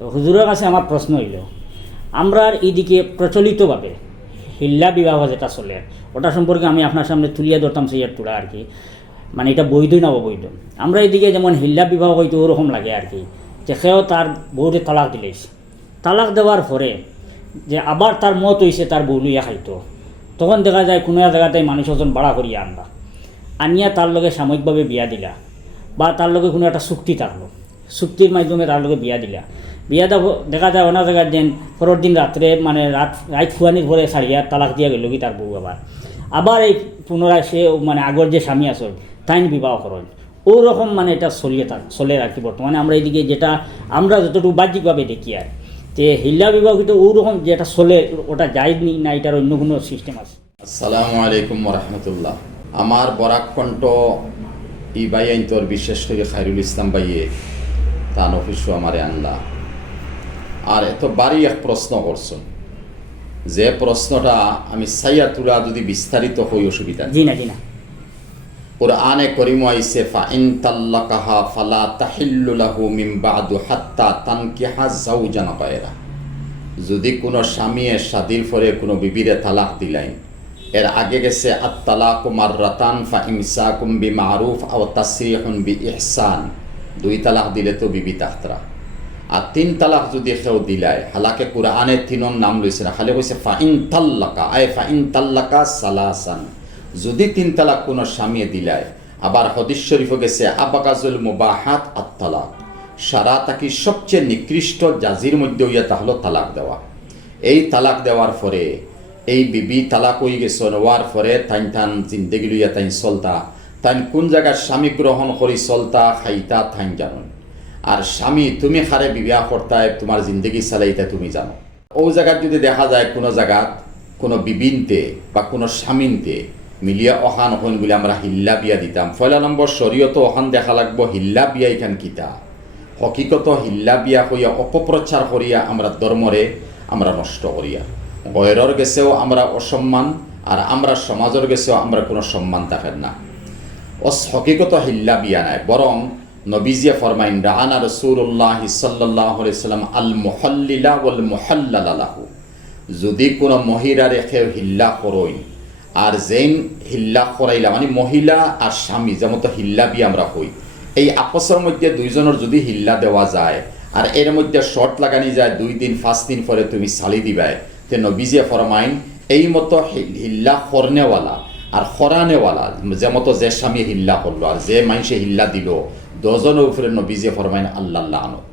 তো হুজুরের কাছে আমার প্রশ্ন হইল, আমরা এইদিকে প্রচলিতভাবে হিল্লা বিবাহ যেটা চলে ওটা সম্পর্কে আমি আপনার সামনে তুলিয়া ধরতাম সেই টুড়া আর কি, মানে এটা বৈধ না অবৈধ। আমরা এইদিকে যেমন হিল্লা বিবাহ হইতো ওরকম লাগে আর কি, যে সেও তার বউরে তালাক দিলেছে, তালাক দেওয়ার পরে যে আবার তার মত হয়েছে তার বউ লইয়া খাইতো, তখন দেখা যায় কোনো এক জায়গাতে মানুষ ওজন বাড়া করিয়া আনলা, আনিয়া তার লগে সাময়িকভাবে বিয়া দিলা, বা তার লগে কোনো একটা চুক্তি থাকলো, চুক্তির মাধ্যমে তার লগে বিয়া দিলা, বিয়া দেখা যায় অনেক জায়গায় যেন পরের দিন রাত্রে মানে রাত ফুয়ানির পরে ছাড়িয়া তালাক দিয়া গেল কি তার বউ আবার এই পুনরায় সে মানে আগর যে স্বামী আসল তাইন বিবাহ করেন, ওরকম মানে এটা চলে আর কি। বর্তমানে আমরা এইদিকে যেটা আমরা যতটুকু বাহ্যিকভাবে দেখি আর যে হিল্লা বিবাহ কিন্তু ওরকম যেটা চলে ওটা যায় না, এটার অন্য কোনো সিস্টেম আছে? আসসালামু আলাইকুম রহমতুল্লাহ। আমার বরাক কণ্ঠ ই বাই আইন্তর বিশেষ করে খায়রুল ইসলাম বাইয়ে তা নফিসু আমারে আনলা আর এত বাড়ি এক প্রশ্ন করছেন, যে প্রশ্নটা আমি সাইয়া তুলা যদি বিস্তারিত হই অসুবিধা জি না জি না। কুরআনে কারীম আইছে ফাইন তাল্লাকাহা ফালা তাহিল্লু লাহু মিন বাদু হাত্তা তানকিহা যাওজান গায়রা। যদি কোনো স্বামী শাদীর পরে কোনো বিবিরে তালাক দিলাইন, এর আগে গেছে আত-তালাকু মাররাতান ফা ইমসাকুম বিমারুফ আও তাসরিহুন বিইহসান, 2 তালাক দিলে তো বিবি তাহতরা। আর 3 তালাক যদি কেউ দিলায়, হালাকে কুরআনে 3 নাম লইছে না, খালি কইছে ফাইন তাল্লাকা, আই ফাইন তাল্লাকা সালাসান, যদি 3 তালাক কোনো স্বামী দিলায়। আবার হাদিস শরীফে গেছে আবাকাজুল মুবাহাত আত-তালাক, সারা তাকি সবচেয়ে নিকৃষ্ট জাজির মধ্যে হইয়া তাহলে তালাক দেওয়া। এই তালাক দেওয়ার পরে এই বিবি তালাক হয়ে গেছে, নেওয়ার পরে তাইন জিন্দেগি লইয়া তাইন চলতা, তাইন কোন জায়গায় স্বামী গ্রহণ করি চলতা খাইতা তাইন জানো। আর স্বামী তুমি খারে বিবাহ করতায় তোমার জিন্দেগি চালাইতা তুমি জানো। ও জায়গায় যদি দেখা যায় কোনো জায়গাত কোনো বিবিনতে বা কোনো স্বামীনতে মিলিয়া অহান হইন বলে আমরা হিল্লা বিয়া দিতাম। 1 নম্বর শরীয়ত অহান দেখা লাগবো হিল্লা বিয়া এখান কিতা হকিকত হিল্লা বিয়া হইয়া অপপ্রচার করিয়া আমরা ধর্মরে আমরা নষ্ট করিয়া, গয়রর গেছেও আমরা অসম্মান, আর আমরা সমাজের গেছেও আমরা কোনো সম্মান থাকেন না। হকিকত হিল্লা বিয়া নাই, বরং নবীজিয়া ফরমাইন রাআনা রাসূলুল্লাহ সাল্লাল্লাহু আলাইহি সাল্লাম আল মুহাল্লিলা ওয়াল মুহাল্লালা লাহু। যদি কোনো মহিলারে কেউ হিল্লা করইন, আর যেন হিল্লা করাইলা মানে মহিলা আর স্বামী যেমন তো হিল্লা বিয়া আমরা হই, এই আপসের মধ্যে 2 জনের যদি হিল্লা দেওয়া যায় আর এর মধ্যে শর্ট লাগানি যায় 2 দিন 5 দিন পরে তুমি সালি দিবাই, তে নবীজিয়া ফরমাইন এই মতো হিল্লা করনেওয়ালা আর খরানেওয়ালা যেমন যে স্বামী হিল্লা করলো আর যে মানুষে হিল্লা দিল 2 জনের উপরে নবীজিয়া ফরমাইন আল্লাহ লানত।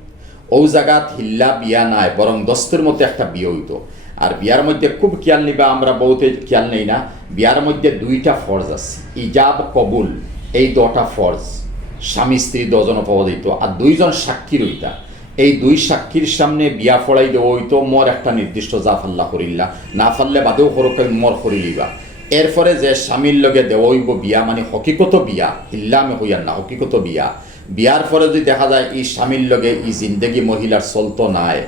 ও জায়গাত হিল্লা বিয়া নাই, বরং দস্তের মধ্যে একটা বিয়ে হইতো। আর বিয়ার মধ্যে খুব খেয়াল নিবা, আমরা বহুতে খেয়াল নেই না, বিয়ার মধ্যে 2টা ফরজ আছে, ইজাব কবুল, এই 2টা ফরজ স্বামী স্ত্রী 2 জন পাওয়া দিত, আর 2 জন সাক্ষী রইতা। এই 2 সাক্ষীর সামনে বিয়া ফড়াই দেওয়া হইতো, মর একটা নির্দিষ্ট যা ফাল্লা করিল্লা, না ফাললে বাদেও সরকার মর করিলিবা। এরপরে যে স্বামীর লগে দেওয়া হইব বিয়া মানে হকিকত বিয়া, হিল্লা আমি হইয়ার না, হকিকত বিয়া। বিয়ার পরে যদি দেখা যায় এই স্বামীর লগে এই জিন্দেগি মহিলার চলতো নাই,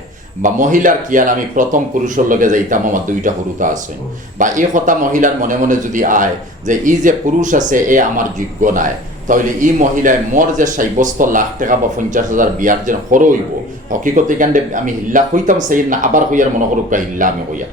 বা মহিলার কিয়াল আমি প্রথম পুরুষের লগে যাইতাম আমার 2টা হরুতা আছে, বা এই কথা মহিলার মনে মনে যদি আয় যে এই যে পুরুষ আছে এ আমার যোগ্য নাই, তাহলে এই মহিলায় মোর যে 60 লাখ টাকা বা 50,000 বিয়ার যে খরচ হইব, হকিকত এখানে আমি হিল্লা হইতাম সেই না, আবার হইয়ার মনে করুক হিল্লা আমি হইয়া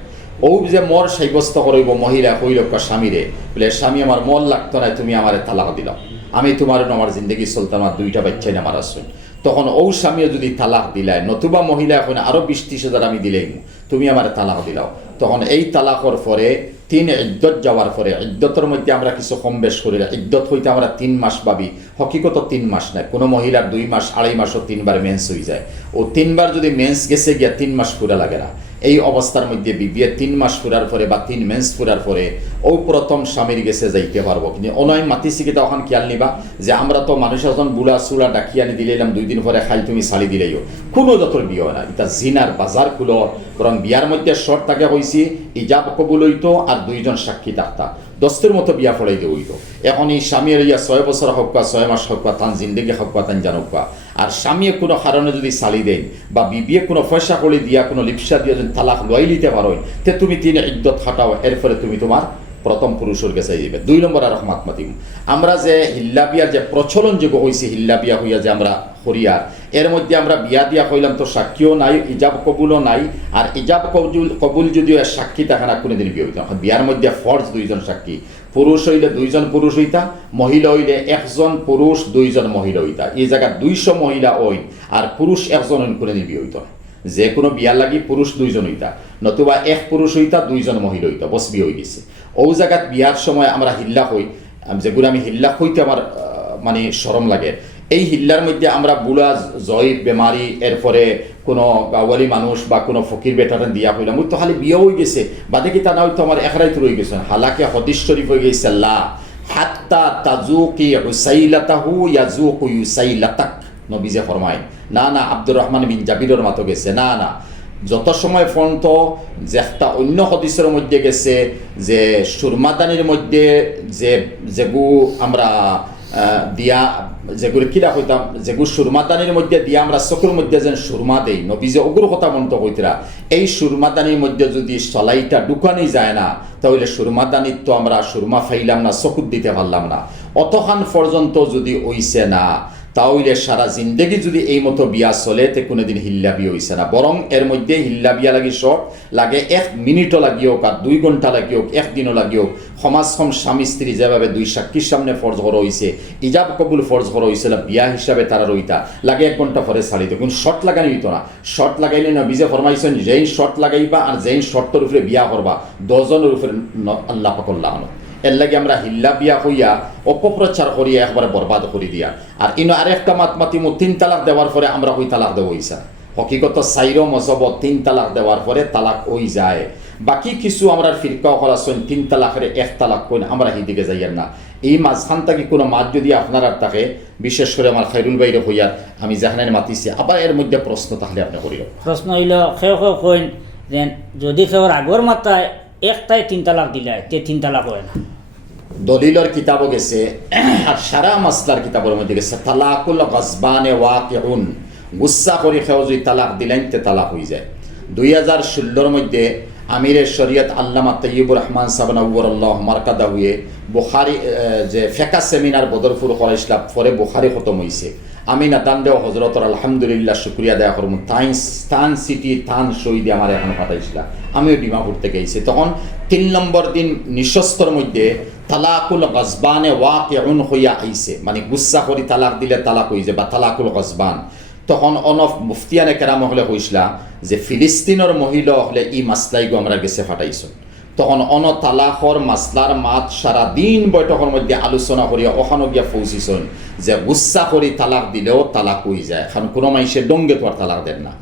ও যে মোর 60 করইব মহিলা হইল স্বামীরে বলে স্বামী আমার মন লাগতো না, তুমি আমারে তালাক দিলাম, আমি তোমার আমার জিন্দগি চলতাম, আমার 2টা বাচ্চাই আমার আসুন। তখন ও স্বামীও যদি তালাক দিলায়, নতুবা মহিলা এখন আরো 20-30,000 আমি দিলেই তুমি আমার তালাক দিলাও, তখন এই তালাকর পরে 3 ইদ্যত যাওয়ার পরে, ইদ্যতের মধ্যে আমরা কিছু কম বেশ করি, ইদ্যত হইতে আমরা 3 মাস ভাবি, হকিকত 3 মাস নাই। কোনো মহিলার 2 মাস 2.5 মাসও 3 বার মেন্স হয়ে যায়, ও 3 বার যদি মেন্স গেছে গিয়া 3 মাস পুরা লাগে না। এই অবস্থার মধ্যে বিবিয়ে 3 মাস ফুরার পরে বা 3 মেন্স ফুরার পরে ও প্রথম স্বামীর গেছে যাইতে পারবো। কিন্তু অনয় মাতিসিকে তখন খেয়াল নিবা যে আমরা তো মানুষ এখন বুড়া চুলা ডাকিয়ে আনি দিলাম, 2 দিন পরে খাই তুমি শাড়ি দিলেইও, কোনো যতর বিয়ে হয় না, এটা জিনার বাজার খুলো। বরং বিয়ার মধ্যে শর্ট তাকে হয়েছি ইজাব কবুল হইতো আর 2 জন সাক্ষী থাকতা, দস্তের মতো বিয়া ফড়াইতে হইতো। এখন এই স্বামীর ইয়া 6 বছর হোক বা 6 মাস হোক বা তান জিন্দগি হোক বা তান জানুক বা, আর স্বামীয়ে কোনো কারণে যদি চালি দেন বা বিবিয়ে কোনো পয়সা করে দিয়া কোনো লিপসা দিয়ে যদি তালাক লই লিতে পারো, তে তুমি 3 ইদ্যত খাটাও, এরপরে তুমি তোমার প্রথম পুরুষের গেছে যাবে। 2 নম্বর আর রহমাত মাতিম আমরা যে হিল্লা বিয়ার যে প্রচলন যোগ্য হয়েছে হিল্লা বিয়া হইয়া যে আমরা হরিয়ার এর মধ্যে আমরা বিয়া দিয়া হইলাম তো সাক্ষীও নাই, ইজাব কবুলও নাই। আর ইজাব কবুল যদিও সাক্ষী থাকে না কোনোদিন বিয়ে হইতাম। বিয়ার মধ্যে ফরজ 2 জন সাক্ষী, পুরুষ হইলে 2 জন পুরুষ হইতা, মহিলা হইলে 1 জন পুরুষ 2 জন মহিলা হইতা। এই জায়গা 200 মহিলা হইন আর পুরুষ 1 জন হইন কোনোদিন বিয়ে হইত না। যে কোনো বিয়ার লাগি পুরুষ 2 জন হইতা, নতুবা 1 পুরুষ হইতা 2 জন মহিলা হইতা, বস বিয়ে হয়ে গেছে। ও জায়গাত বিয়ার সময় আমরা হিল্লা হই, যেগুলো আমি হিল্লা হইতে আমার মানে শরম লাগে। এই হিল্লার মধ্যে আমরা বুড়া জয়ীব বেমারি এরপরে কোনো গাওয়ালি মানুষ বা কোনো ফকির বেটারেন দিয়া হইলাম ওই তো খালি বিয়ে হয়ে গেছে বাদে কি তা না হয়তো আমার একরাই তো রয়ে গেছে। হালাকে হদিস শরীফ হয়ে গেছে লা হাত্তা তাজুকি উসাইলাতাহু ইয়াজুকু ইউসাইলাতাক, নবীজে ফরমায় না না। আব্দুর রহমান বিন জাবিরের মতো গেছে না না, যত সময় পর্যন্ত যে একটা অন্য হদিসের মধ্যে গেছে যে সুরমাদানির মধ্যে যেগু আমরা দিয়া যেগুলো কিরা হইতাম যেগুলো সুরমাদানির মধ্যে দিয়া আমরা চকুর মধ্যে যেন সুরমা দেই, নবীজে অগুর কথা মন্ত হইতরা। এই সুরমাদানির মধ্যে যদি সলাইটা ঢুকানি যায় না তাহলে সুরমাদানির তো আমরা সুরমা ফাইলাম না, চকুর দিতে পারলাম না। অতখান পর্যন্ত যদি হইছে না তাহলে সারা জিন্দেগি যদি এই মতো বিয়া চলে তে কোনোদিন হিল্লা বিয়ে হইছে না। বরং এর মধ্যে হিল্লা বিয়া লাগি শর্ট লাগে 1 মিনিটও লাগিওক আর 2 ঘন্টা লাগিওক 1 দিনও লাগিওক। সমাজখন স্বামী স্ত্রী যেভাবে 2 সাক্ষীর সামনে ফরজ করা হয়েছে, ইজাব কবুল ফরজ করা হয়েছিল, বিয়া হিসাবে তারা রইতা লাগে 1 ঘন্টা পরে ছাড়িত, কিন্তু শর্ট লাগানি হইতো না। শর্ট লাগাইলে নবীজে ফরমাইছেন যেই শর্ট লাগাইবা আর যেই শর্টের উপরে বিয়া করবা 10 জনের উপরে আল্লাহ পাক লানত। এর লাগে আমরা হিল্লা বিয়া হইয়া অপপ্রচার করিয়া একবারে বরবাদ করে দিয়া। আর ইনো আরেকটা মাত মাতিমু 3 তালাক দেওয়ার পরে আমরা হই তালাক দেব হইছা। হকিকত 4 মজহব 3 তালাক দেওয়ার পরে তালাক হই যায়। বাকি কিছু আমরা ফিরকা হলাছেন 3 তালাকের 1 তালাক কইন আমরা হিদিকে যাইয়ার না। এই মাঝখান থেকে কোনো মাত যদি আপনারা থাকে বিশেষ করে আমার খাইরুল বাইরে হইয়ার আমি যেখানে মাতিছি আবার এর মধ্যে প্রশ্ন তাহলে আপনি করিও। প্রশ্ন হইল খেয়ে কইন যে যদি খেয়ের আগর মাথায় একটাই 3 তালাক দিলাই তে 3 তালাক হয় না। দলিলর কিতাবও গেছে আর সারা মাসলার কিতাবের মধ্যে গেছে তালাকুল গজবানে ওয়াকিউন, গুসা করে খেয়ে যদি তালাক দিলেন তে তালাক হয়ে যায়। 2016 মধ্যে আমিরে শরিয়ত আল্লামা তৈয়বুর রহমান সাহেব নওয়ারুল্লাহ মারকাদা হয়ে বুখারি যে ফেকা সেমিনার বদরপুর করাইছিলা পরে বুখারি খতম হয়েছে। আমি না দান দেওয়া হজরতর আলহামদুলিল্লাহ শুক্রিয়া দেয়া করব। তান সিটি তান শহীদে আমার এখন পাঠাইছিলাম, আমিও ডিমাপুর থেকে গেছি। তখন 3 নম্বর দিন নিঃস্বস্তর মধ্যে তালাকুল গজবানে ওয়াকিউন হইয়া আইছে, মানে গুসা করি তালাক দিলে তালাক হয়ে যায় বা তালাকুল গজবান। তখন অনফ মুফতিয়ানে কেরাম হলে কইসলা যে ফিলিস্তিনের মহিলা হলে ই মাসলাইগো আমরা গেছে ফাটাইছ। তখন তালাকর মাসলার মাত সারা দিন বৈঠকের মধ্যে আলোচনা করিয়া ওখানে গিয়া পৌঁছিছেন যে গুসা করি তালাক দিলেও তালাক হয়ে যায়। এখন কোনো মানুষের ডঙ্গে তো আর তালাক দেন না।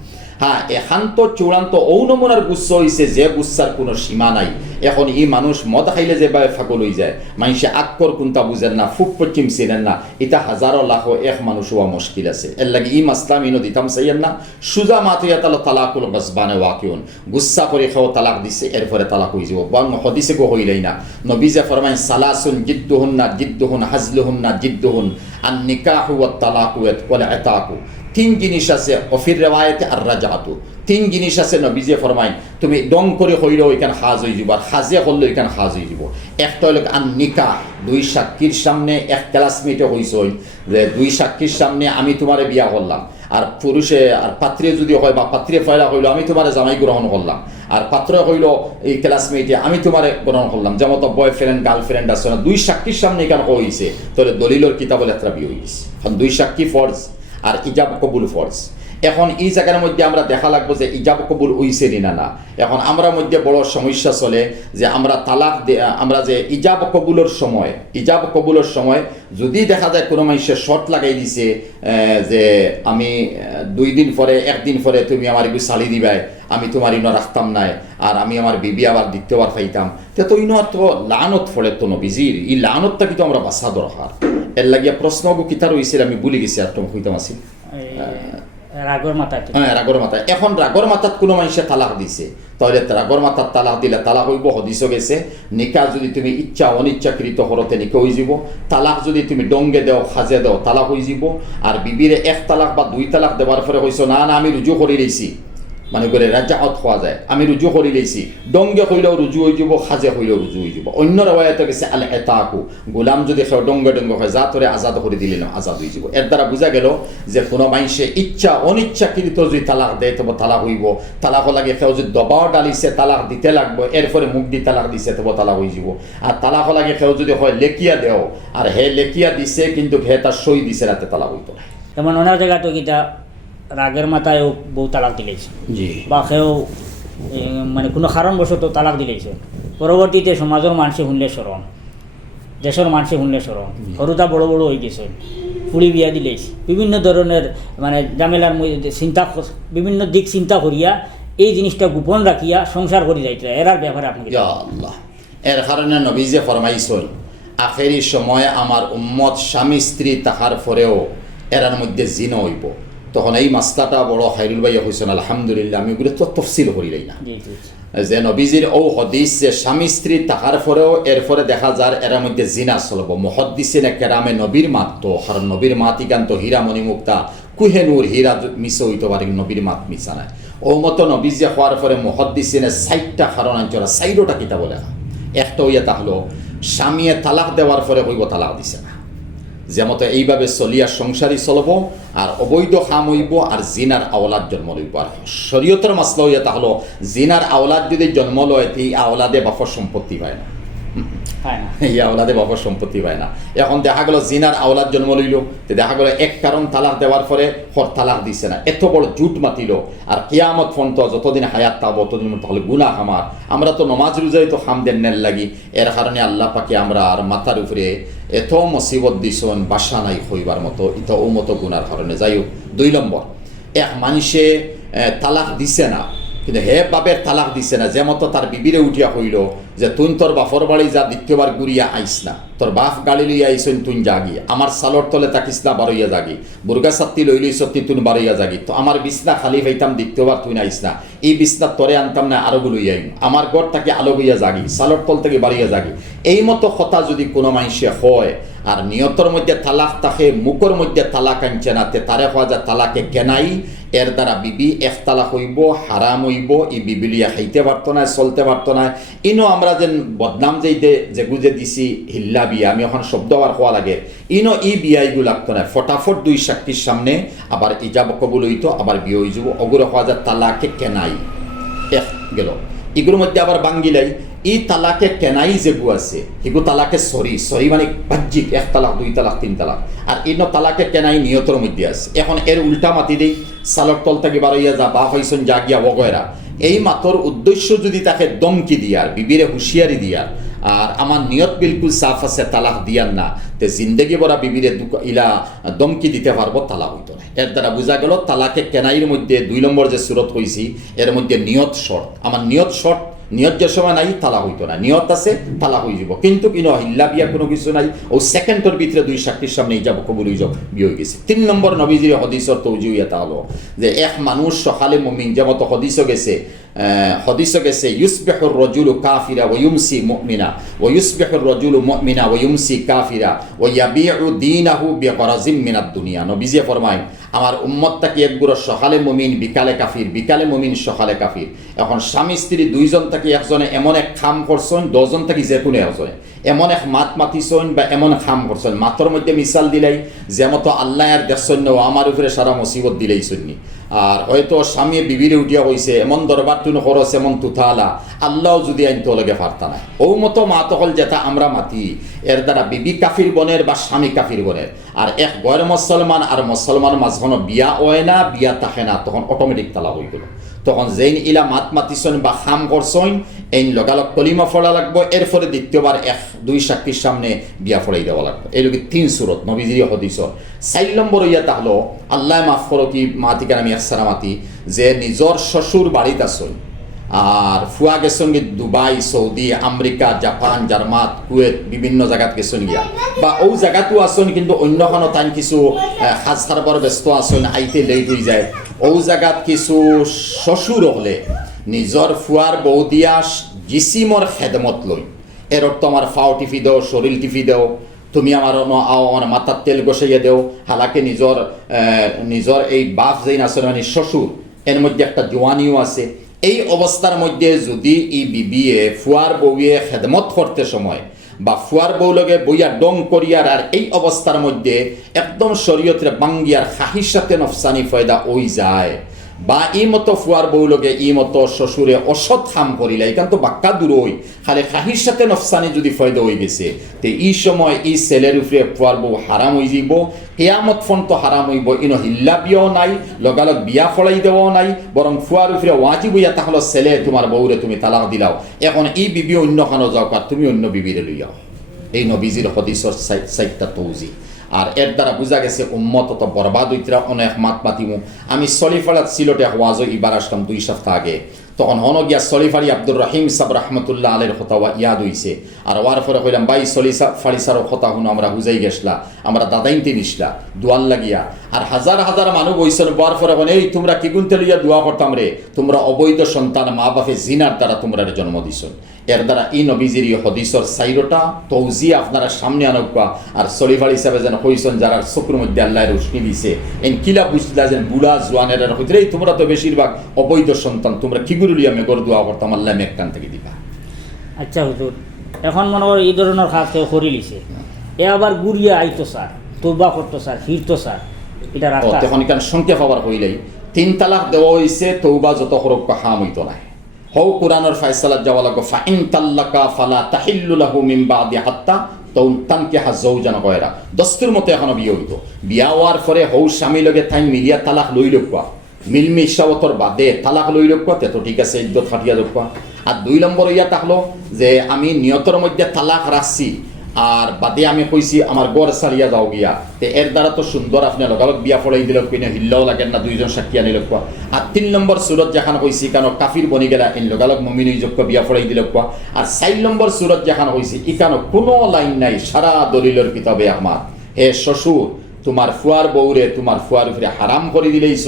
হ্যাঁ, এখান তো চূড়ান্ত ও নমুনার গুচ্ছ হয়েছে যে গুচ্ছার কোনো সীমা নাই। এখন এই মানুষ মদ খাইলে যেভাবে ফাগল হয়ে যায়, মানুষে আকর কোনটা বুঝেন না, ফুক পশ্চিম চিনেন না, এটা হাজারো লাখো এক মানুষ হওয়া মুশকিল আছে। এর লাগে ই মাসলাম ইনো দিতাম চাইয়েন না। সুজা মাতিয়া তালা তালাকুল গজবানে ওয়াকিউন, গুচ্ছা করে খাও তালাক দিছে এরপরে তালাক হয়ে যাব। বং হদিসে গো হইলেই না। নবীজে ফরমাইন সালাসুন জিদ্দুহুন হাজলুহুন জিদ্দুহুন আন নিকাহু ওয়াত তালাকু ওয়াল ইতাকু। 3 জিনিস আছে অফির রেওয়ায়েতে আর রাজাতু। 3 জিনিস আছে নবীজে ফরমাইন তুমি ডং করে হইলেও এখানে হাজ হয়ে যাব, আর হাজে করলেও এখানে হাজ হয়ে যাব। একটা হলো আন নিকাহ, 2 সাক্ষীর সামনে এক ক্লাসমেটে হইছে যে 2 সাক্ষীর সামনে আমি তোমারে বিয়া করলাম। আর পুরুষে আর পাত্রে যদি হয় বা পাত্রে ফয়লা হইলো আমি তোমারে জামাই গ্রহণ করলাম, আর পাত্র হইলো এই ক্লাসমেটে আমি তোমারে গ্রহণ করলাম, যেমন তো বয়ফ্রেন্ড গার্লফ্রেন্ড আছে না, 2 সাক্ষীর সামনে এখানে হইছে, তাহলে দলিলর কিতাবলে একটা বিয়ে হয়ে গেছে। এখন 2 সাক্ষী ফরজ আর ইজাব কবুল ফরজ। এখন এই জায়গার মধ্যে আমরা দেখা লাগবো যে ইজাব কবুল হইছে না না। এখন আমরা মধ্যে বড় সমস্যা চলে যে আমরা তালাক আমরা যে ইজাব কবুলের সময় যদি দেখা যায় কোনো মানুষের শর্ট লাগাই দিছে যে আমি 2 দিন পরে 1 দিন পরে তুমি আমার একটু শাড়ি দিবাই, আমি তোমার ইনো রাখতাম নাই, আর আমি আমার বিবি আবার দ্বিতীয়বার পাইতাম, তো ইনো তো লানত ফলে তো নবীজির এই লানতটা কিন্তু আমরা বাঁচা দরকার। এর লাগিয়া প্রশ্ন কিতা রয়েছিল আমি ভুলে গেছি, আর তুমি হইতাম আছি রাগর মাথা। এখন রাগর মাথাত কোনো মানুষে তালাক দিছে, তাহলে রাগর মাথার তালাক দিলে তালাক হইব। হদিস গেছে নিকাহ যদি তুমি ইচ্ছা অনিচ্ছাকৃত করতে নিকা হয়ে যাব, তালাক যদি তুমি ডঙ্গে দেও খাজে দেও তালাক হয়ে যাব। আর বিবিরে 1 তালাক বা 2 তালাক দেওয়ার পরে কইছো না না আমি রুজু করে লইছি, মানে করে রাজাহত হওয়া যায়, আমি রুজু করে লইছি, ডঙ্গে হইলেও রুজু হয়ে যাব, খাজে হইলেও রুজু হয়ে যাব। অন্য রেওয়ায়তে গেছে আল এতাকু, গোলাম যদি কেউ ডঙ্গে ডঙ্গে হয় যা তোরে আজাদ করে দিলে আজাদ হয়ে যাব। এর দ্বারা বোঝা গেল যে কোনো মানুষে ইচ্ছা অনিচ্ছাকৃত যদি তালাক দেয় তবে তালাক হইব। তালাক লাগে কেউ যদি দবাও ডালিছে তালাক দিতে লাগবে, এরপরে মুখ দি তালাক দিছে তবে তালাক হয়ে যাব। আর তালাক লাগে কেউ যদি হয় লেকিয়া দেও, আর হে লেকিয়া দিছে কিন্তু হে তার সই দিছে রাতে তালাক হইতো না। যেমন ওনার জায়গাটা কিটা রাগের মাথায়ও বউ তালাক দিলেছে, জি, বা কেউ মানে কোনো কারণবশত তালাক দিলেছে, পরবর্তীতে সমাজের মানুষে শুনলে সরম, দেশের মানুষে শুনলে সরম, সরুতা বড় বড় হয়ে গেছে, পুড়ি বিয়া দিলেছে, বিভিন্ন ধরনের মানে জামেলার মধ্যে বিভিন্ন দিক চিন্তা করিয়া এই জিনিসটা গোপন রাখিয়া সংসার করে যাইতে এরার ব্যাপারে আপনি ইয়া আল্লাহ। এর কারণে নবীজে ফরমাইছেন আখেরি সময়ে আমার উম্মত স্বামী স্ত্রী তাহার পরেও এরার মধ্যে জিনা হইব। তখন এই মাসলাটা বড় খাইরুল ভাইয়া হয়েছেন আলহামদুলিল্লাহ, আমি ওগুলো তো তফসিল করিলাই না যে নবীজির ও হদিস যে স্বামী স্ত্রী তাহার পরেও এরপরে দেখা যায় এর মধ্যে জিনা চলব। মুহাদ্দিসিনে কেরামে নবীর মাত তো, কারণ নবীর মাত ইকান্ত হীরামণি মুক্তা, কুহেনুর হীরা মিশে হইতে পারে, নবীর মাত মিশা নাই। ও মতো নবীজে হওয়ার পরে মুহাদ্দিসিনে 60টা কারণ আনছরা, 60টা কিতাব লেখা। একটা হইয়া তাহলো স্বামীয়ে তালাক দেওয়ার পরে হইব তালাক দিছে না, যেমতো এইভাবে চলিয়া সংসারী চলব, আর অবৈধ খাম হইব, আর জিনার আওলাদ জন্ম লইব। আর শরীয়তের মাসলা হইয়া তাহলো জিনার আওলাদ যদি জন্ম লয় এই আওলাদে বাপর সম্পত্তি পায় না, এই আওলাদে বাপর সম্পত্তি পায় না। এখন দেখা গেল জিনার আওলাদ জন্ম লইল, দেখা গেল এক কারণ তালাক দেওয়ার পরে হর তালাক দিছে না, এত বড় জুট মাতিল, আর কিয়ামত ফন্ত যতদিন হায়াত তাবো ততদিন তাহলে গুনাহ আমার। আমরা তো নমাজ রোজাই তো খাম দেন নেন লাগি, এর কারণে আল্লাহ পাকে আমরা আর মাথার উপরে এত মুসিবত দিছন বাসা নাই হইবার মতো, এটা ও মতো গুনার কারণে। যাই হোক, 2 নম্বর, এক মানুষে তালাক দিছে না কিন্তু হে বাপের তালাক দিছে না, যে মতো তার বিবিরে উঠিয়া হইল যে তুই তোর বাপর বাড়ি যা, দ্বিতীয়বার গুড়িয়া আইস না, তোর বাপ গাড়ি লইয়া আইসন তুই জাগি, আমার সালর তলে তাকিস না, বারইয়া জাগি, বুর্গা সাত্তি লইলই সত্যি তুই বারইয়া জাগি, তো আমার বিছনা খালি পাইতাম, দ্বিতীয়বার তুই আইস না, এই বিছনা তরে আনতাম না, আরো লইয়া আইম, আমার ঘর তাকে আলো গইয়া জাগি, সালর তল থেকে বাড়িয়া জাগি। এই মতো কথা যদি কোনো মানুষে হয় আর নিয়তর মধ্যে তালাক তাকে, মুখর মধ্যে তালাক আনছে না, তে তারে হওয়া যা তালাকে কেনাই, এর দ্বারা বিবি এক তালাক হইব, হারাম হইব, এই বিবিলিয়া খাইতে পারতো না, চলতে পারতো না। ইনো আমরা যেন বদনাম যে গুজে দিছি হিল্লা বিয়া, আমি এখন শব্দ আবার হওয়া লাগে, ইনো ই বিয়াইগু লাগতো না, ফটাফট 2 সাক্ষীর সামনে আবার ইজাব কবুল হইতো, আবার বিয়ে হয়ে যাব, অগুলো হওয়া যা তালাকে কেনাই এক গেল। এগুলোর মধ্যে আবার বাঙ্গিলাই ই তালাকে কেনাই যেগু আছে সেগু তালাকে সরি মানে বাহ্যিক 1 তালাক 2 তালাক 3 তালাক, আর ইনো তালাকে কেনাই নিয়তর মধ্যে আছে। এখন এর উল্টা মাতি দেই, সালক তল থেকে বারইয়া যা, বা হইসন জাগিয়া বগয়রা, এই মাতর উদ্দেশ্য যদি তাকে দমকি দিয়ার, বিবিরে হুঁশিয়ারি দিয়ার, আর আমার নিয়ত বিলকুল সাফ আছে তালাক দিয়ার না, তে জিন্দগি বড়া বিবিরে ইলা দমকি দিতে পারবো, তালাক হইতো না। এর দ্বারা বোঝা গেল তালাকে কেনাইয়ের মধ্যে 2 নম্বর যে সুরত হয়েছি এর মধ্যে নিয়ত শর্ত। আমার নিয়ত শর্ত, নিয়ত যে সময় নাই তালাক হইতো না, নিয়ত আছে তালাক হয়ে যাব, কিন্তু কিনো হিল্লা বিয়া কোনো কিছু নাই, ও সেকেন্ডের ভিতরে 2 সাক্ষীর সামনে যাব কবুল হয়ে যাব, বিয়ে হয়ে গেছে। 3 নম্বর নবীজির হদিসর তৌজিহ এটা হলো যে এক মানুষ সকালে মুমিন, যেমন হদিসও গেছে ইউসবিহুর রাজুলু কাফিরা ওয়া ইউমসি মুমিনা ওয়া ইউসবিহুর রাজুলু মুমিনা ওয়া ইউমসি কাফিরা ওয়া ইয়াবিউ দীনাহু বিগরাজিম মিনাদ দুনিয়া। নবীজি ফরমায় আমার উম্মতটাকে একগুলো সকালে মুমিন, বিকালে কাফির, বিকালে মুমিন, সকালে কাফির। এখন স্বামী স্ত্রী 2 জন থাকি একজনে এমন এক খাম করছেন, 2 জন থাকি যে কোনো একজনে এমন এক মাত মাতিছেন বা এমন খাম করছেন, মাতর মধ্যে মিসাল দিলাই যেমতো আল্লাহ আর দেখছেন ও আমার উপরে সারা মুসিবত দিলেই শুননি। আর হয়তো স্বামী বিবিরে উঠিয়া হয়েছে এমন দরবার তুন খরচ এমন তুথালা, আল্লাহ যদি আইনতে লগে পারতা না। ও মতো মাত হল যেটা আমরা মাতি, এর দ্বারা বিবি কাফির বনের বা স্বামী কাফির বনের। আর এক গয়ের মুসলমান আর মুসলমান মাঝখানে বিয়া হয় না, বিয়া থাকে না, তখন অটোমেটিক তালা হয়ে গেল। তখন যেইন ইলা মাত মাতিছেন বা খাম করছেন, এই লগালগ কলিমা ফোড়া লাগবো, এরপরে দ্বিতীয়বার 1-2 সাক্ষীর সামনে বিয়া ফোড়াই দেওয়া লাগবে। এই লোক 3 সুরত নবীজির হদিস। 4 নম্বর ইয়া তাহলো আল্লাহ মাফ করো কি মাতিকার আমি একসারামাতি, যে নিজর শ্বশুর বাড়িতে আসুন আর ফুয়া গেছেন Dubai, Saudi, America, Japan, German, Kuwait, বিভিন্ন জায়গাত গেছেন গিয়া, বা ও জায়গাতো আসুন কিন্তু অন্যখানো টাইম কিছু সাজ সারবার ব্যস্ত আসুন, আইতে লেট হয়ে যায়। ও জায়গাত কিছু শ্বশুর হলে নিজর ফুয়ার বৌদিয়া জিসিমর খেদমত লই, এর অর্থ আমার ফাও টিফি দেও, শরীর টিফি দেও, তুমি আমার মাথার তেল বসাইয়া দেও। হালাকে নিজর এই বাপ যেই আসলে মানে শ্বশুর, এর মধ্যে একটা জোয়ানিও আছে। এই অবস্থার মধ্যে যদি ই বিবিয়ে ফুয়ার বউয়ে খেদমত করতে সময় বা ফুয়ার বউ লগে বইয়া ডং করিয়ার আর এই অবস্থার মধ্যে একদম শরীয়তের বাঙ্গিয়ার খাহিসাতে নফসানি ফয়দা ওই যায়, বা ই মতো ফুয়ার বউ লগে ই মতো শ্বশুরে অসৎ খাম করিলা, এখান তো বাক্কা দূর হই, খালি খাহির সাথে নফসানি যদি ফয়দা হয়ে গেছে তে এই সময় এই ছেলের উপরে ফুয়ার বউ হারাম হয়ে যাব, কেয়ামত ফোন তো হারাম হইব। ইনো হিল্লা বিয়াও নাই, লগালগ বিয়া ফলাই দেওয়াও নাই, বরং ফুয়ার উপরে ওয়াজিব হইয়া তাহলে ছেলে তোমার বউরে তুমি তালাক দিলাও, এখন এই বিবি অন্য খানো যাও আর তুমি অন্য বিবিরে লইয়াও। এই নবীজির হদিসর সাইটটা তৌজি। আর এর দ্বারা বোঝা গেছে উম্মত তো বরবাদ হইতরা অনেক মাত মাতিমু। আমি সলিফাড়াত সিলটে ওয়াজ ইবার আসলাম 2 সপ্তাহ আগে, তখন হন গিয়া সলিফারি আব্দুর রহিম সাব রহমতুল্লাহ আলের কথা ইয়াদ হইছে। আর ওয়ার পরে কইলাম ভাই ফারিসারও কথা শুনো, আমরা হুজাই গেছলা, আমরা দাদাইনতে নিসলা দোয়াল লাগিয়া। আর হাজার হাজার মানুষ বইছেন বার পরে এই তোমরা কি গুনতে লইয়া দোয়া করতাম রে, তোমরা অবৈধ সন্তান মা বাপে জিনার দ্বারা তোমরা জন্ম দিছ। এর দ্বারা ই নবীজির হদিসর সাইরোটা তৌজি আপনারা সামনে আনবা। আর সলিফার হিসাবে যেন কইছেন যারা চকুর মধ্যে আল্লাহ রোশনি দিছে এন কিলা বুঝলা যেন বুড়া জোয়ানের হইতে তোমরা তো বেশিরভাগ অবৈধ সন্তান, তোমরা কি গুরুলিয়া মেঘর দোয়া করতাম আল্লাহ মেঘকান থেকে দিবা। আচ্ছা হুজুর, এখন মনে হয় এই ধরনের কাজ কেউ করে লিছে, এ আবার গুড়িয়া আইতো স্যার, তৌবা করতো স্যার, ফিরতো স্যার, এটা রাখা তখন এখান সংখ্যা পাবার হইলেই 3 তালাক দেওয়া হয়েছে, তৌবা যত হরক হাম হইতো না। হও কোরআনের ফায়সালাত যাওয়া লাগো, ফাইন তাল্লাকা ফালা তাহিল্লু লাহু মিন বাদি হাত্তা তানকিহা যাওজান গয়রা। দস্তুর মতো এখন বিয়ে হইতো, বিয়া হওয়ার পরে হৌ স্বামী লগে থাই মিলিয়া তালাক লই লক্কা, মিলমিশাওতর বাদে তালাক লই লক্কা, তে তো ঠিক আছে ইদ্যত খাটিয়া লক্কা। আর 2 নম্বর ইয়া থাকলো যে আমি নিয়তর মধ্যে তালাক রাখছি আর বাদে আমি কইছি আমার গড় সারিয়া যাও গিয়া, তে এর দ্বারা তো সুন্দর আপনি লগালগ বিয়া ফলাই দিল, কিনা হিল্লাও লাগেন না, 2জন সাক্ষী আনি লক্কা। আর 3 নম্বর সুরত যেখান কইছি কেন কাফির বনি গেলা এন লগালগ মমিন যোগ্য বিয়া ফলাই দিল। আর 4 নম্বর সুরত যেখান কইছি ইকানো কোনো লাইন নাই, সারা দলিলের কিতাবে আমার, হে শ্বশুর তোমার ফুয়ার বউরে তোমার ফুয়ার উপরে হারাম করে দিলেইছ,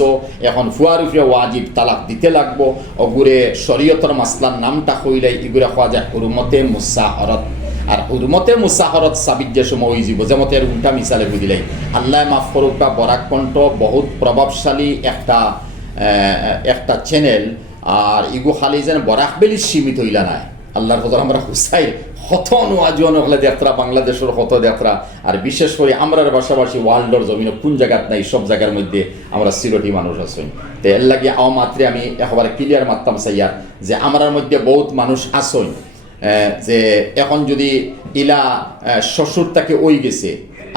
এখন ফুয়ার উপরে ওয়াজিব তালাক দিতে লাগবো। অগুরে শরীয়তর মাসলার নামটা কইলাই এগুলো হওয়া যায় হুরমতে মুসাহরত। আর হুরমতে মুসাহরত সাবিত যে সময় ওই জীব যেমন এর উল্টা মিসালে বুঝিলাই আল্লাহ মাফ করুক বা বরাক কণ্ঠ বহুত প্রভাবশালী একটা চ্যানেল। আর ইগু খালি যেন বরাক বেলি সীমিত হইলা নাই, আল্লাহর কথা আমরা হুসাই হত নোয়াজন হলে যাত্রা বাংলাদেশের হত যাত্রা। আর বিশেষ করে আমরা পাশাপাশি ওয়ার্ল্ডর জমিনে কোন জায়গাত নাই, সব জায়গার মধ্যে আমরা সিরোটি মানুষ আছি। তো এর লাগে আও মাত্রে আমি একেবারে ক্লিয়ার মারতাম চাইয়া যে আমরার মধ্যে বহুত মানুষ আসই যে এখন যদি ইলা শ্বশুর তাকে ওই গেছে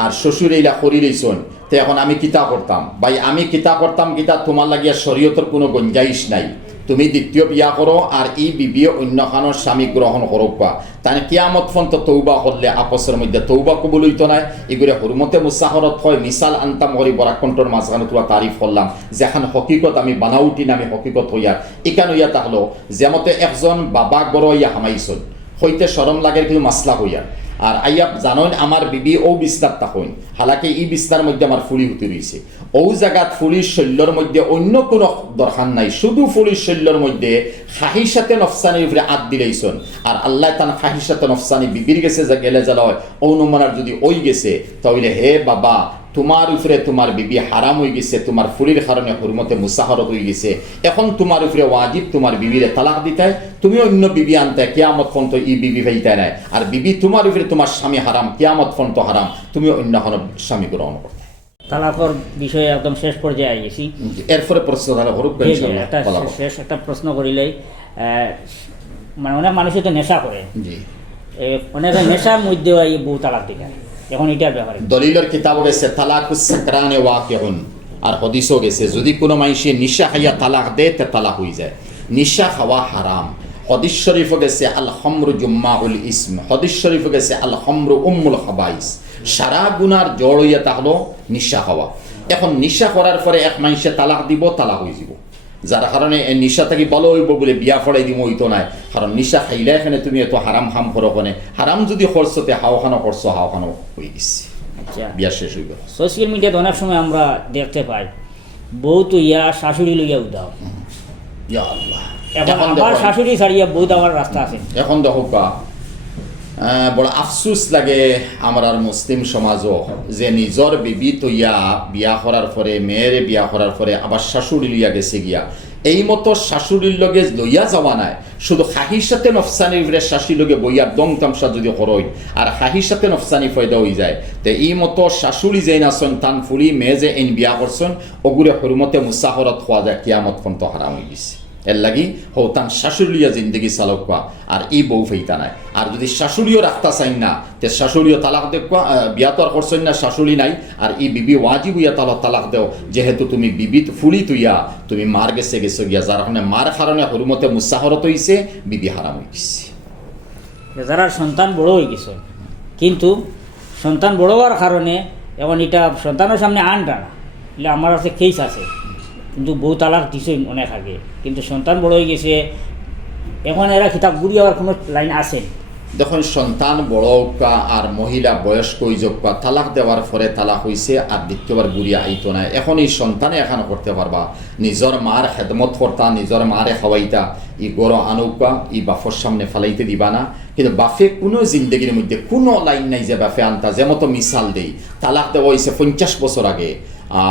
আর শ্বশুর ইলা করি লইছন, তো এখন আমি কিতা করতাম ভাই, আমি কিতা করতাম কিতা, তোমার লাগিয়া শরীয়তের কোনো গঞ্জাইশ নাই, তুমি দ্বিতীয় বিয়া করো আর ই বিবিয়ে অন্য খানোর স্বামী গ্রহণ করক বা তাই কিয়ামত ফন্ত তৌবা করলে আপসের মধ্যে তৌবা কবুল হইতো নাই। এগুলো হুরমতে মুসাহরত হয়, মিসাল আনতাম করি বরাকণ্ঠর মাঝখানে তোরা তারিফ করলাম, যেখান হকিকত আমি বানাউটি নামে হকিকত হইয়ার ইকান হইয়া তাহলো যেমতে একজন বাবা গড় ইয়া হামাইছন হইতে সরম লাগে কিন্তু মাসলা হইয়ার। আর আইয়া জানেন আমার বিবি ও বিস্তার তাকইন, হালাকি ই বিস্তার মধ্যে আমার ফুলি হতে রয়েছে, ও জায়গাত ফুলির শৈল্যর মধ্যে অন্য কোনো দরকার নাই, শুধু ফুলির শৈল্যর মধ্যে খাহিসাতে নফসানির উপরে আদ দিলেইছন। আর আল্লাহ তান খাহিসাতে নফসানি বিবির গেছে যা গেলে জ্বালা হয় অনুমানার যদি ওই গেছে তাহলে হে বাবা তোমার উপরে তোমার বিবি হারাম হয়ে গেছে, তোমার ফুলির কারণে হুরমতে মুসাহরত হয়ে গেছে, এখন তোমার উপরে ওয়াজিব তোমার বিবিরে তালাক দিতে, তুমি অন্য বিবি আনতে, কিয়ামত পর্যন্ত ই বিবি ভাইতে নাই। আর বিবি তোমার উপরে তোমার স্বামী হারাম, কিয়ামত পর্যন্ত হারাম, তুমি অন্য কোনো স্বামী গ্রহণ করতে। তালাকর বিষয়ে একদম শেষ পর্যায়ে গেছি, এরপরে প্রশ্ন তাহলে হরুক শেষ একটা প্রশ্ন করিলেই মানে অনেক মানুষই তো নেশা করে, অনেক নেশার মধ্যে বউ তালাক দিতে, এখন এটার ব্যাপারে দলিলের কিতাব গেছে তালাকুস সাকরানে ওয়াকিউন, আর হদিসও গেছে যদি কোনো মানুষে নিশা খাইয়া তালাক দেয় তে তালাক হয়ে যায়, নিশা খাওয়া হারাম। হদিস শরীফ গেছে আল খামরু জুম্মাউল ইসম, হদিস শরীফ গেছে আল খামরু উম্মুল খাবাইস, সারা গুনার জড় হইয়া তাহলো নিশা খাওয়া। এখন নিশা করার পরে এক মানুষে তালাক দিব, তালাক হয়ে যাব, যার কারণে নিশা থেকে ভালো হইব বলে বিয়া ফড়াই দিব হইতো নাই, কারণ নিশা খাইলে এখানে তুমি এত হারাম হাম করো, ওখানে হারাম যদি খরচতে হাওখানো করছো হাওখানো হয়ে গেছে, বিয়া শেষ হইব। সোশ্যাল মিডিয়াতে অনেক সময় আমরা দেখতে পাই বউ তো ইয়া শাশুড়ি লইয়া উদাও, এখন আবার শাশুড়ি ছাড়িয়া বউ দেওয়ার রাস্তা আছে। এখন দেখো বড় আফসুস লাগে আমার আর মুসলিম সমাজও যে নিজর বিবি তৈয়া বিয়া করার পরে মেয়েরে বিয়া করার পরে আবার শাশুড়ি লইয়া গেছে গিয়া, এই মতো শাশুড়ির লগে লইয়া যাওয়া নাই, শুধু খাহির সাথে নফসানির শাশুড়ির লগে বইয়া দং তামসা যদি করই আর খাহির সাথে নফসানি ফয়দা হয়ে যায়, তো এই মতো শাশুড়ি যে নাচন তান ফুলি মেয়ে যে এন বিয়া করছেন ওগুলো হরমতে মুসাহরত হওয়া যায় কিয়ামত পর্যন্ত হারাম হয়ে গেছে। এর লাগি হৌতান শাশুড়িয়া জিন্দগি চালক কোয়া আর ই বউ ফেইতা নাই। আর যদি শাশুড়িও রাখতা চাই না তে শাশুড়িও তালাক দেখবা, বিয়া তো আর করছেন না, শাশুড়ি নাই, আর ই বিবি ওয়াজিব হইয়া তালাক দেও, যেহেতু তুমি বিবি ফুলি তুইয়া তুমি মার গেছে গিয়া, যার কারণে মার কারণে হরমতে মুসাহরত হইছে, বিবি হারাম হয়ে গেছে। যারা সন্তান বড় হয়ে গেছে, কিন্তু সন্তান বড় হওয়ার কারণে এখন এটা সন্তানের সামনে আনটা না, એટલે আমার কাছে কেস আছে, কিন্তু বউ তালাক দিছে অনেক আগে, কিন্তু সন্তান বড় হয়ে গেছে, এখন এরা কিতাব ঘুরি হওয়ার কোনো লাইন আছে। যখন সন্তান বড় হোকা আর মহিলা বয়স্ক হইযোগা, তালাক দেওয়ার পরে তালাক হইছে আর দ্বিতীয়বার গুড়িয়া আইতো না, এখন এই সন্তানে এখানে করতে পারবা, নিজের মার খেদমত করতা, নিজের মারে খাওয়াইতা, ই গড় আনৌকা ই বাফর সামনে ফালাইতে দিবা না। কিন্তু বাফে কোনো জিন্দগির মধ্যে কোনো লাইন নাই যে বাফে আনতা, যেমতো মিসাল দেই তালাক দেওয়া হয়েছে 50 বছর আগে,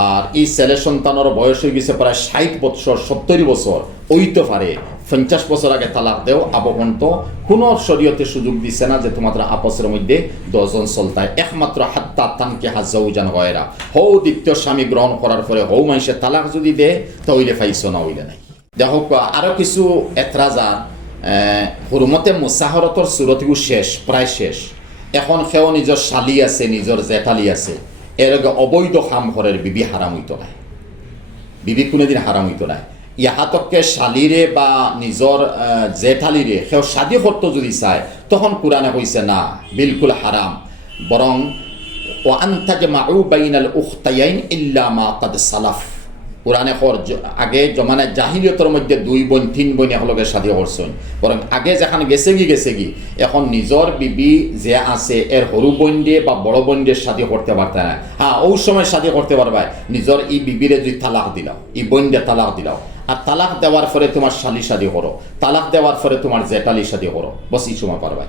আর এই ছেলে সন্তানের বয়স হয়ে গেছে প্রায় 60 বছর 70 বছর, ওইতে পারে 50 বছর আগে তালাক দেও আবহন্ত কোনো শরীয়তে সুযোগ দিছে না যে তোমাদের আপসের মধ্যে 10 জন চলতায়, একমাত্র হাত্তা তানকে হাজাউজান গয়রা, হৌ দ্বিতীয় স্বামী গ্রহণ করার পরে হৌ মানুষের তালাক যদি দে তো হইলে পাইছো না হইলে নাই। দেখো আরো কিছু এতরাজা হুরমতে মুসাহরতর সুরতিও শেষ, প্রায় শেষ। এখন সেও নিজের শালি আছে, নিজের জেঠালি আছে, এর আগে অবৈধ খাম ঘরের বিবি হারাম হইতো নাই, বিবি কোনোদিন হারাম হইতো নাই। ইহাতককে শালিরে বা নিজর জেঠালিরে সেও শাদি করতে যদি চায় তখন কোরআনে কইছে না, বিলকুল হারাম, বরং ও আনতাজমাউ বাইনাল উখতায়াইন ইল্লা মা কাদ সালাফ, কোরআনে আগে জমানায় জাহিলিয়তের মধ্যে 2 বোন 3 বোন একলগে শাদি করছেন, বরং আগে যেখানে গেছে গি এখন নিজর বিবি যে আছে এর সরু বোন দিয়ে বা বড় বোন দিয়ে শাদি করতে পারতে না। হ্যাঁ, ওই সময় শাদি করতে পারবা নিজর ই বিবিরে যদি তালাক দিলাও, ই বোন দিয়ে তালাক দিলাও, আর তালাক দেওয়ার পরে তোমার শালি শাদি করো, তালাক দেওয়ার পরে তোমার জেঠালি শাদি করো, বস এই সময় পারবা।